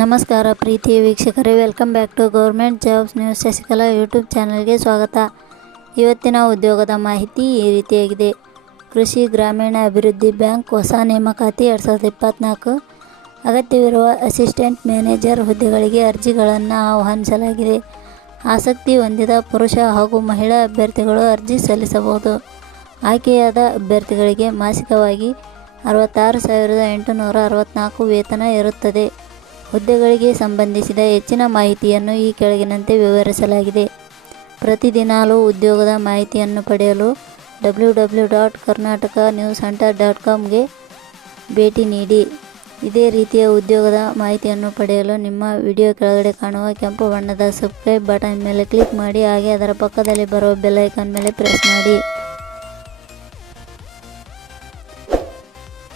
ನಮಸ್ಕಾರ ಪ್ರೀತಿಯ ವೀಕ್ಷಕರೇ welcome back to government jobs news Shashikala YouTube ಚಾನಲ್ಗೆ ಸ್ವಾಗತ. ಇವತ್ತಿನ ಉದ್ಯೋಗದ ಮಾಹಿತಿ ಈ ರೀತಿಯಾಗಿದೆ. ಕೃಷಿ ಗ್ರಾಮೀಣ ಅಭಿವೃದ್ಧಿ ಬ್ಯಾಂಕ್ ಹೊಸ ನೇಮಕಾತಿ ಎರಡು ಸಾವಿರದ ಇಪ್ಪತ್ತ್ನಾಲ್ಕು ಅಗತ್ಯವಿರುವ ಅಸಿಸ್ಟೆಂಟ್ ಮ್ಯಾನೇಜರ್ ಹುದ್ದೆಗಳಿಗೆ ಅರ್ಜಿಗಳನ್ನು ಆಹ್ವಾನಿಸಲಾಗಿದೆ. ಆಸಕ್ತಿ ಹೊಂದಿದ ಪುರುಷ ಹಾಗೂ ಮಹಿಳಾ ಅಭ್ಯರ್ಥಿಗಳು ಅರ್ಜಿ ಸಲ್ಲಿಸಬಹುದು. ಆಯ್ಕೆಯಾದ ಅಭ್ಯರ್ಥಿಗಳಿಗೆ ಮಾಸಿಕವಾಗಿ ಅರವತ್ತಾರು ಸಾವಿರದ ಎಂಟುನೂರ ಅರವತ್ತ್ನಾಲ್ಕು ವೇತನ ಇರುತ್ತದೆ ಹುದ್ದೆಗಳಿಗೆ ಸಂಬಂಧಿಸಿದ ಹೆಚ್ಚಿನ ಮಾಹಿತಿಯನ್ನು ಈ ಕೆಳಗಿನಂತೆ ವಿವರಿಸಲಾಗಿದೆ. ಪ್ರತಿದಿನಾಲೂ ಉದ್ಯೋಗದ ಮಾಹಿತಿಯನ್ನು ಪಡೆಯಲು W W dot Karnataka news centre dot ಕಾಮ್ಗೆ ಭೇಟಿ ನೀಡಿ. ಇದೇ ರೀತಿಯ ಉದ್ಯೋಗದ ಮಾಹಿತಿಯನ್ನು ಪಡೆಯಲು ನಿಮ್ಮ ವಿಡಿಯೋ ಕೆಳಗಡೆ ಕಾಣುವ ಕೆಂಪು ಬಣ್ಣದ ಸಬ್ಸ್ಕ್ರೈಬ್ ಬಟನ್ ಮೇಲೆ ಕ್ಲಿಕ್ ಮಾಡಿ, ಹಾಗೆ ಅದರ ಪಕ್ಕದಲ್ಲಿ ಬರುವ ಬೆಲ್ ಐಕಾನ್ ಮೇಲೆ ಪ್ರೆಸ್ ಮಾಡಿ.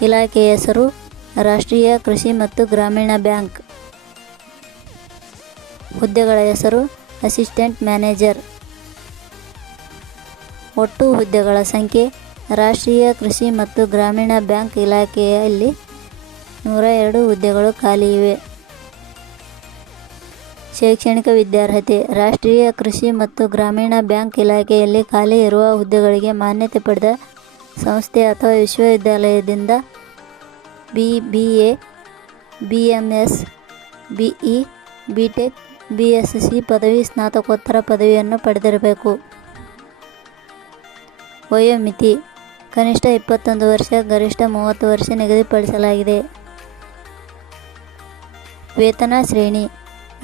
ಇಲಾಖೆಯ ಹೆಸರು ರಾಷ್ಟ್ರೀಯ ಕೃಷಿ ಮತ್ತು ಗ್ರಾಮೀಣ ಬ್ಯಾಂಕ್. ಹುದ್ದೆಗಳ ಹೆಸರು ಅಸಿಸ್ಟೆಂಟ್ ಮ್ಯಾನೇಜರ್. ಒಟ್ಟು ಹುದ್ದೆಗಳ ಸಂಖ್ಯೆ ರಾಷ್ಟ್ರೀಯ ಕೃಷಿ ಮತ್ತು ಗ್ರಾಮೀಣ ಬ್ಯಾಂಕ್ ಇಲಾಖೆಯಲ್ಲಿ ನೂರ ಎರಡು ಹುದ್ದೆಗಳು ಖಾಲಿ ಇವೆ. ಶೈಕ್ಷಣಿಕ ವಿದ್ಯಾರ್ಹತೆ ರಾಷ್ಟ್ರೀಯ ಕೃಷಿ ಮತ್ತು ಗ್ರಾಮೀಣ ಬ್ಯಾಂಕ್ ಇಲಾಖೆಯಲ್ಲಿ ಖಾಲಿ ಇರುವ ಹುದ್ದೆಗಳಿಗೆ ಮಾನ್ಯತೆ ಪಡೆದ ಸಂಸ್ಥೆ ಅಥವಾ ವಿಶ್ವವಿದ್ಯಾಲಯದಿಂದ B B A B M S B E B tech B S C ಪದವಿ, ಸ್ನಾತಕೋತ್ತರ ಪದವಿಯನ್ನು ಪಡೆದಿರಬೇಕು. ವಯೋಮಿತಿ, ಕನಿಷ್ಠ ಇಪ್ಪತ್ತೊಂದು ವರ್ಷ, ಗರಿಷ್ಠ ಮೂವತ್ತು ವರ್ಷ ನಿಗದಿಪಡಿಸಲಾಗಿದೆ. ವೇತನ ಶ್ರೇಣಿ,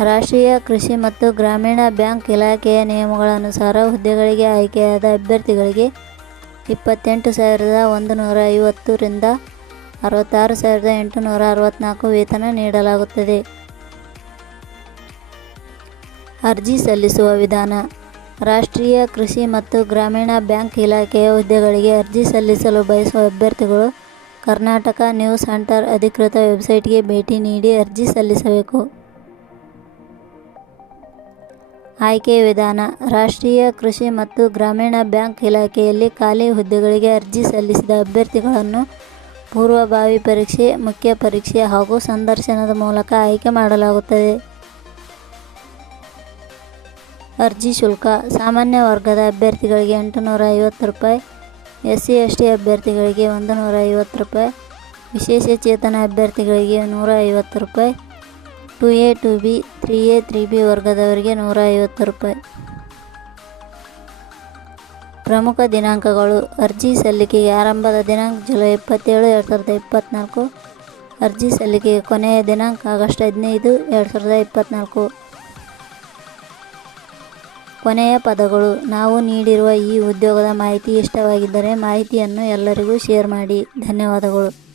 ರಾಷ್ಟ್ರೀಯ ಕೃಷಿ ಮತ್ತು ಗ್ರಾಮೀಣ ಬ್ಯಾಂಕ್ ಇಲಾಖೆಯ ನಿಯಮಗಳ ಅನುಸಾರ ಹುದ್ದೆಗಳಿಗೆ ಆಯ್ಕೆಯಾದ ಅಭ್ಯರ್ಥಿಗಳಿಗೆ ಇಪ್ಪತ್ತೆಂಟು ಸಾವಿರದ ಒಂದು ನೂರ ಐವತ್ತರಿಂದ ಅರವತ್ತಾರು ಸಾವಿರದ ಎಂಟುನೂರ ಅರವತ್ತ್ನಾಲ್ಕು ವೇತನ ನೀಡಲಾಗುತ್ತದೆ. ಅರ್ಜಿ ಸಲ್ಲಿಸುವ ವಿಧಾನ. ರಾಷ್ಟ್ರೀಯ ಕೃಷಿ ಮತ್ತು ಗ್ರಾಮೀಣ ಬ್ಯಾಂಕ್ ಇಲಾಖೆಯ ಹುದ್ದೆಗಳಿಗೆ ಅರ್ಜಿ ಸಲ್ಲಿಸಲು ಬಯಸುವ ಅಭ್ಯರ್ಥಿಗಳು ಕರ್ನಾಟಕ ನ್ಯೂಸ್ ಸೆಂಟರ್ ಅಧಿಕೃತ ವೆಬ್ಸೈಟ್ಗೆ ಭೇಟಿ ನೀಡಿ ಅರ್ಜಿ ಸಲ್ಲಿಸಬೇಕು. ಆಯ್ಕೆ ವಿಧಾನ. ರಾಷ್ಟ್ರೀಯ ಕೃಷಿ ಮತ್ತು ಗ್ರಾಮೀಣ ಬ್ಯಾಂಕ್ ಇಲಾಖೆಯಲ್ಲಿ ಖಾಲಿ ಹುದ್ದೆಗಳಿಗೆ ಅರ್ಜಿ ಸಲ್ಲಿಸಿದ ಅಭ್ಯರ್ಥಿಗಳನ್ನು ಪೂರ್ವಭಾವಿ ಪರೀಕ್ಷೆ, ಮುಖ್ಯ ಪರೀಕ್ಷೆ ಹಾಗೂ ಸಂದರ್ಶನದ ಮೂಲಕ ಆಯ್ಕೆ ಮಾಡಲಾಗುತ್ತದೆ. ಅರ್ಜಿ ಶುಲ್ಕ. ಸಾಮಾನ್ಯ ವರ್ಗದ ಅಭ್ಯರ್ಥಿಗಳಿಗೆ ಎಂಟುನೂರ ಐವತ್ತು ರೂಪಾಯಿ ಎಸ್ ಸಿ ಎಸ್ ಟಿ ಅಭ್ಯರ್ಥಿಗಳಿಗೆ ಒಂದು ನೂರ ಐವತ್ತು ರೂಪಾಯಿ, ವಿಶೇಷ ಚೇತನ ಅಭ್ಯರ್ಥಿಗಳಿಗೆ ನೂರ ಐವತ್ತು ರೂಪಾಯಿ two A two B, three A, three B ವರ್ಗದವರಿಗೆ ನೂರ ಐವತ್ತು ರೂಪಾಯಿ. ಪ್ರಮುಖ ದಿನಾಂಕಗಳು. ಅರ್ಜಿ ಸಲ್ಲಿಕೆಗೆ ಆರಂಭದ ದಿನಾಂಕ ಜುಲೈ ಇಪ್ಪತ್ತೇಳು, ಎರಡು ಸಾವಿರದ ಇಪ್ಪತ್ತ್ನಾಲ್ಕು ಅರ್ಜಿ ಸಲ್ಲಿಕೆಗೆ ಕೊನೆಯ ದಿನಾಂಕ ಆಗಸ್ಟ್ ಹದಿನೈದು, ಎರಡು ಸಾವಿರದ ಇಪ್ಪತ್ತ್ನಾಲ್ಕು ಕೊನೆಯ ಪದಗಳು. ನಾವು ನೀಡಿರುವ ಈ ಉದ್ಯೋಗದ ಮಾಹಿತಿ ಇಷ್ಟವಾಗಿದ್ದರೆ ಮಾಹಿತಿಯನ್ನು ಎಲ್ಲರಿಗೂ ಶೇರ್ ಮಾಡಿ. ಧನ್ಯವಾದಗಳು.